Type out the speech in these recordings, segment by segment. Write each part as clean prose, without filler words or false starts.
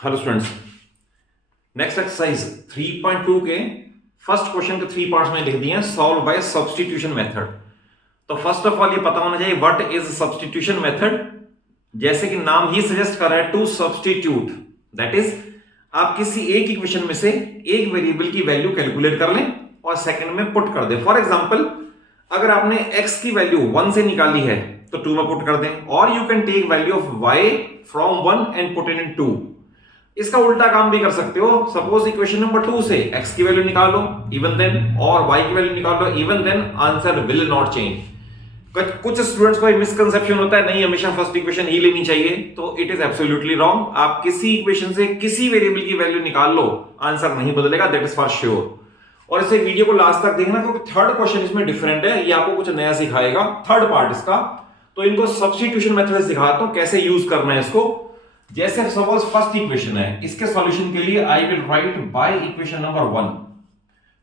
Hello students, next exercise 3.2 के first question के 3 parts में लिख दिए हैं सॉल्व बाय सब्स्टिट्यूशन मेथड। तो फर्स्ट ऑफ ऑल ये पता होना चाहिए व्हाट इज सब्स्टिट्यूशन मेथड। जैसे कि नाम ही सजेस्ट कर रहा है टू सब्स्टिट्यूट, दैट इज आप किसी एक इक्वेशन में से एक वेरिएबल की वैल्यू कैलकुलेट कर लें और सेकंड में पुट कर दें। फॉर एग्जांपल अगर आपने x की वैल्यू 1 से निकाली है तो 2 में पुट कर दें, और you can take value of y from 1 and put in 2। इसका उल्टा काम भी कर सकते हो। सपोज इक्वेशन नंबर 2 से x की वैल्यू निकाल लो इवन देन, और y की वैल्यू निकाल लो even then, answer will not change. कुछ स्टूडेंट्स को मिसकंसेप्शन होता है नहीं हमेशा फर्स्ट इक्वेशन ही लेनी चाहिए, तो इट इज एब्सोल्युटली रॉन्ग। आप किसी इक्वेशन से किसी वेरिएबल की वैल्यू निकाल लो, आंसर नहीं बदलेगा, दैट इज फॉर श्योर। और इसे वीडियो को लास्ट तक देखना क्योंकि थर्ड क्वेश्चन इसमें डिफरेंट है, ये आपको कुछ नया सिखाएगा थर्ड पार्ट इसका। तो इनको सब्स्टिट्यूशन मेथड सिखाता हूं कैसे यूज करना है इसको। जैसे सपोज फर्स्ट इक्वेशन है, इसके सॉल्यूशन के लिए I will write by equation number 1।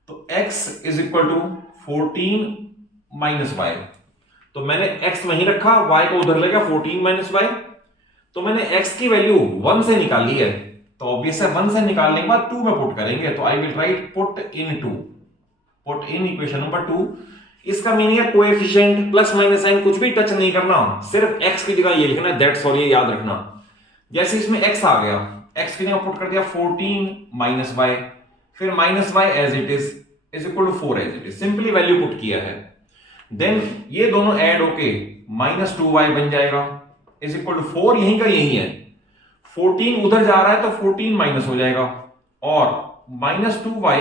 तो x is equal to 14 minus y। तो मैंने x वहीं रखा, y को उधर लेगा 14 माइनस y। तो मैंने x की वैल्यू 1 से निकाली है, तो ऑब्वियस है 1 से निकालने के बाद 2 में पुट करेंगे। तो I will right put in 2, put in equation number 2। इसका मीनिंग है कोएफिशिएंट प्लस माइनस साइन कुछ भी टच नहीं करना, सिर्फ x की जगह ये लिखना है, दैट्स ऑल, ये याद रखना। जैसे इसमें x आ गया, x की जगह पुट कर दिया 14 माइनस y, फिर minus y as it is equal to 4 as it is, simply value put किया है। देन ये दोनों ऐड होके माइनस 2y बन जाएगा इज इक्वल टू 4, यहीं का यही है। 14 उधर जा रहा है तो 14 माइनस हो जाएगा, और minus 2y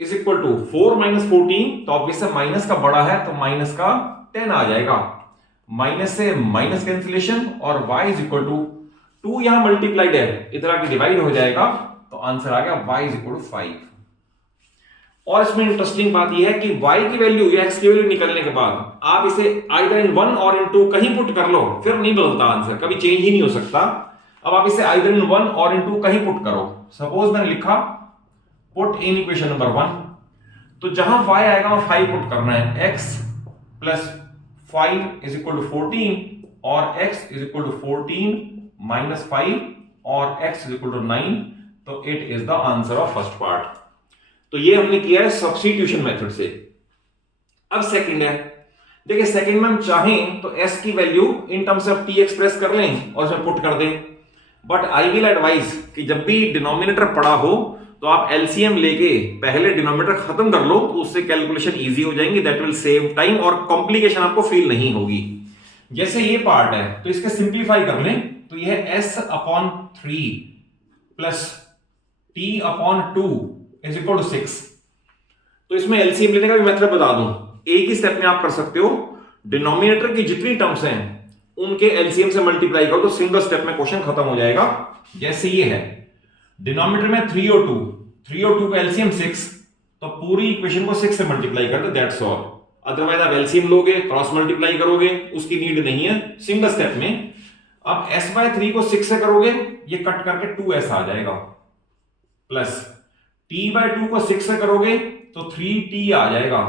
is equal to 4 minus 14, तो ऑब्वियस माइनस का बड़ा है तो माइनस का 10 आ जाएगा। माइनस से माइनस कैंसिलेशन, और y इज इक्वल टू 2 यहां मल्टीप्लाइड है, इधर आके डिवाइड हो जाएगा, तो आंसर आ गया y इज इक्वल टू 5। और इसमें इंटरेस्टिंग बात यह है कि y की वैल्यू या x की वैल्यू निकलने के बाद आप इसे आइदर इन 1 और इन 2 कहीं पुट कर लो, फिर नहीं बदलता आंसर, कभी चेंज ही नहीं हो सकता। अब आप इसे आइदर इन 1 और इन 2 कहीं पुट करो। सपोज मैंने लिखा पुट इन इक्वेशन नंबर 1, तो जहां y आएगा वहां 5 पुट करना है, x plus 5 is equal to 14, और x is equal to 14 minus 5, और x इज इक्वल टू 9, तो it is the answer of first part. तो ये हमने किया है सब्स्टिट्यूशन मेथड से। अब सेकंड है, देखिए सेकंड में हम चाहें तो s की value in terms of t express कर लें और उसमें पुट कर दें, बट आई विल एडवाइज कि जब भी डिनोमिनेटर पड़ा हो तो आप एलसीएम लेके पहले डिनोमिनेटर खत्म कर लो, तो उससे कैलकुलेशन इजी हो जाएंगी, दैट विल सेव टाइम और कॉम्प्लिकेशन आपको फील नहीं होगी। जैसे ये पार्ट है तो इसके सिंप्लीफाई कर लें, तो यह s upon 3 plus t upon 2 is equal to 6। तो इसमें एलसीएम लेने का भी मेथड बता दूं, एक ही स्टेप में आप कर सकते हो। डिनोमिनेटर की जितनी टर्म्स हैं उनके एलसीएम से मल्टीप्लाई करो तो सिंगल स्टेप में क्वेश्चन खत्म हो जाएगा। जैसे ये है डिनोमिनेटर में 3 और 2 का एलसीएम 6, तो पूरी इक्वेशन को 6 से मल्टीप्लाई कर दो, दैट्स ऑल। अदरवाइज आप एलसीएम लोगे, क्रॉस मल्टीप्लाई करोगे, उसकी नीड नहीं है, सिंगल स्टेप में। अब s/3 को 6 से करोगे, ये कट करके 2s आ जाएगा, प्लस t/2 को 6 से करोगे तो 3t आ जाएगा,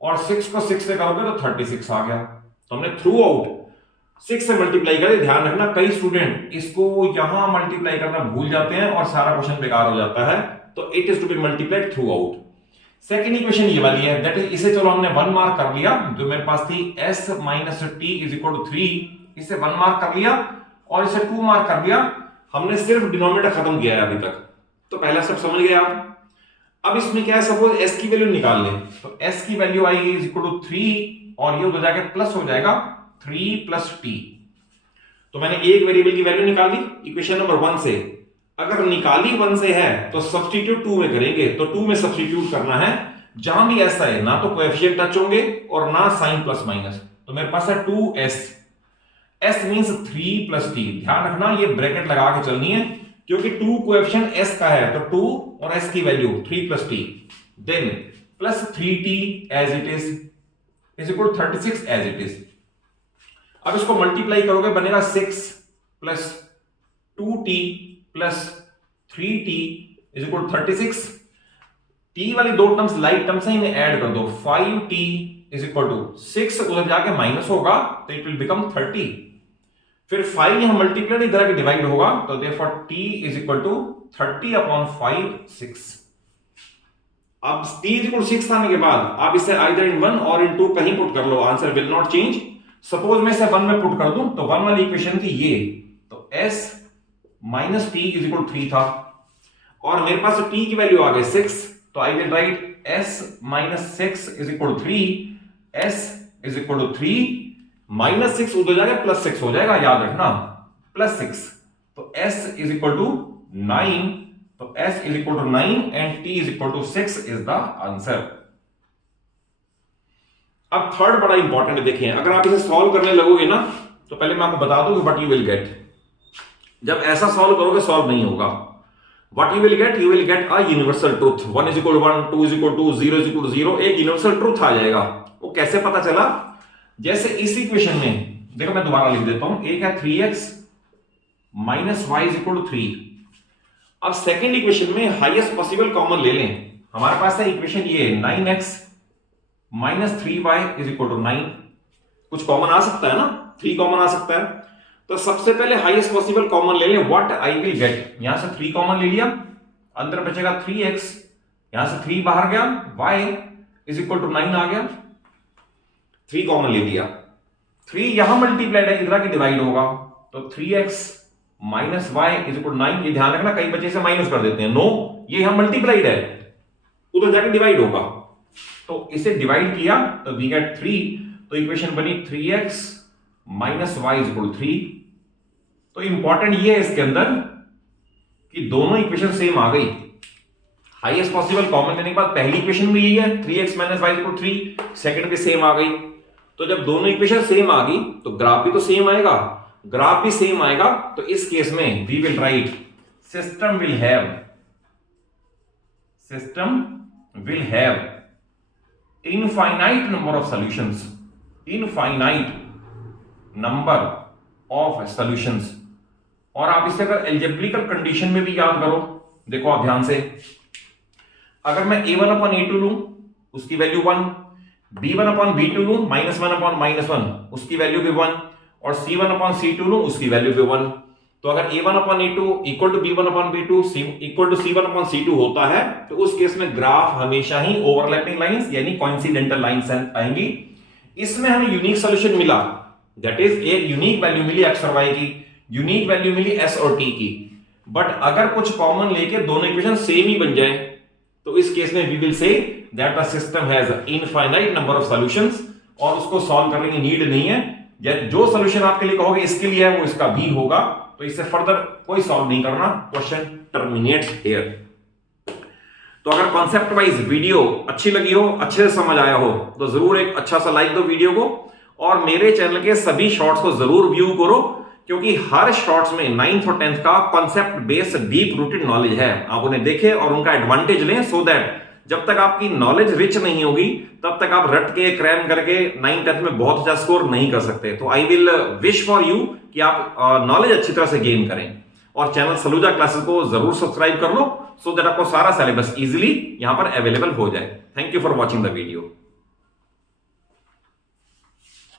और 6 को 6 से करोगे तो 36 आ गया। तो हमने थ्रू आउट 6 से मल्टीप्लाई करें। ध्यान रखना कई स्टूडेंट इसको यहां मल्टीप्लाई करना भूल जाते हैं और सारा क्वेश्चन बेकार हो जाता है, तो it is to be multiplied throughout. Second equation ये वाली है, दैट इज इसे चलो हमने 1 मार्क कर लिया, जो मेरे पास थी s minus t is equal to 3, इसे 1 मार्क कर लिया और इसे 2 मार्क कर दिया। हमने सिर्फ डिनोमिनेटर खत्म किया है अभी तक, तो पहला स्टेप समझ गए आप। अब इसमें क्या है, सपोज s की वैल्यू निकाल लें, तो s की वैल्यू आई इज इक्वल टू 3, और ये उधर जाके प्लस हो जाएगा 3 प्लस t। तो मैंने एक वेरिएबल की वैल्यू निकाल ली इक्वेशन नंबर 1 से। अगर निकाली 1 से है तो सब्स्टिट्यूट 2 में करेंगे, तो 2 में सब्स्टिट्यूट करना है। जहां भी ऐसा है ना तो कोएफिशिएंट टच होंगे और ना साइन प्लस माइनस, तो मेरे पास है 2s, s means 3 plus t। ध्यान रखना ये ब्रैकेट लगा के चलनी है, क्योंकि 2 कोएफिशिएंट s का है, तो 2 और s की value 3 plus t, then plus 3t as it is equal 36 as it is. अब इसको मल्टीप्लाई करोगे, बनेगा 6 plus 2t plus 3t is equal 36। t वाली दो टर्म्स लाइक टर्म्स हैं, इन्हें ऐड कर दो, 5t इज इक्वल टू 6, उधर जाके माइनस होगा तो इट विल बिकम 30। फिर 5 यहां मल्टीप्लाइड इधर के डिवाइड होगा, तो therefore t is equal to 30/5 6। अब t इज इक्वल 6 आने के बाद आप इसे आइदर इन 1 और इन 2 कहीं पुट कर लो, answer will not change. Suppose मैं इसे 1 में पुट कर दूं तो 1 वाली इक्वेशन थी ये, तो s minus t is equal 3 था, और मेरे पास t की वैल्यू आ गई 6, तो I will write s minus 6 is equal 3, s is equal to 3 minus 6 उधर जाएगा प्लस 6 हो जाएगा, याद रखना प्लस 6, तो s इज इक्वल टू 9, तो s is equal to 9 and t is equal to 6 is the answer. अब थर्ड बड़ा इंपॉर्टेंट देखें, अगर आप इसे सॉल्व करने लगोगे ना, तो पहले मैं आपको बता दूं कि व्हाट यू विल गेट। जब ऐसा सॉल्व करोगे सॉल्व नहीं होगा। What you will get a universal truth, 1 is equal 1, 2 is equal 2, 0 is equal 0, एक यूनिवर्सल ट्रूथ आ जाएगा। वो कैसे पता चला? जैसे इस इक्वेशन में देखो, मैं दोबारा लिख देता हूं, एक है 3x minus y is equal to 3। अब सेकेंड इक्वेशन में हाईएस्ट पॉसिबल कॉमन ले लें, हमारे पास है इक्वेशन ये 9x minus 3y is equal to 9। कुछ कॉमन आ सकता है ना, 3 कॉमन आ सकता है, तो सबसे पहले हाईएस्ट पॉसिबल कॉमन ले लें। व्हाट आई विल गेट, यहां से 3 कॉमन ले लिया, अंदर बचेगा 3x, यहां से 3 बाहर गया, y इज इक्वल टू 9 आ गया, 3 कॉमन ले लिया। 3 यहां मल्टीप्लाइड है, इधर की डिवाइड होगा, तो 3x minus y is equal 9। ये ध्यान रखना, कई बच्चे से माइनस कर देते हैं, नो, ये यहां मल्टीप्लाइड है, उधर जाके डिवाइड होगा, तो इसे डिवाइड किया तो वी गेट 3, तो इक्वेशन बनी 3x minus y is equal 3। तो इंपॉर्टेंट ये है इसके अंदर कि दोनों इक्वेशन सेम आ गई। हाईएस्ट पॉसिबल कॉमन लेने के बाद पहली इक्वेशन भी यही है, 3x minus y is equal 3, second भी सेम आ गई। तो जब दोनों इक्वेशन सेम आ गई तो ग्राफ भी तो सेम आएगा, ग्राफ भी सेम आएगा, तो इस केस में we will write system will have infinite number of solutions, infinite number of solutions. और आप इसे अगर एल्जेब्रिकल कंडीशन में भी याद करो, देखो आप ध्यान से, अगर मैं a1 अपॉन a2 लूं उसकी वैल्यू 1, b1 अपॉन b2 लूं -1 अपॉन -1 उसकी वैल्यू भी 1, और c1 अपॉन c2 लूं उसकी वैल्यू भी 1। तो अगर a1 upon a2 equal to b1 upon b2 equal to c1 upon c2 होता है, तो उस केस में ग्राफ हमेशा ही ओवरलैपिंग लाइंस यानी कोइंसिडेंटल लाइंस आएंगी। इसमें हमें यूनिक सॉल्यूशन मिला, दैट इज एक यूनिक वैल्यू मिली x और y की, यूनिक वैल्यू मिली s और t की। बट अगर कुछ कॉमन लेके दोनों इक्वेशन सेम ही बन जाए, तो इस केस में we will say that the system has infinite number of solutions, और उसको सॉल्व करने की नीड नहीं है। जो सॉल्यूशन आपके लिए कहोगे इसके लिए है, वो इसका भी होगा, तो इससे फर्दर कोई सॉल्व नहीं करना, क्वेश्चन टर्मिनेट्स हियर। तो अगर कॉन्सेप्ट वाइज वीडियो अच्छी लगी हो, अच्छे से समझ आया हो, तो जरूर एक अच्छा सा लाइक दो वीडियो को, और मेरे चैनल के सभी शॉर्ट्स को जरूर व्यू करो, क्योंकि हर शॉर्ट्स में 9th और 10th का concept based deep rooted knowledge है। आप उन्हें देखें और उनका एडवांटेज लें, सो दैट जब तक आपकी नॉलेज रिच नहीं होगी तब तक आप रट के क्रैम करके 9th 10th में बहुत अच्छा स्कोर नहीं कर सकते। तो I will wish for you कि आप नॉलेज अच्छी तरह से गेन करें, और चैनल सलूजा क्लासेस को जरूर सब्सक्राइब कर लो, सो दैट आपको सारा सिलेबस इजीली यहां पर अवेलेबल हो जाए। Thank you for watching the video.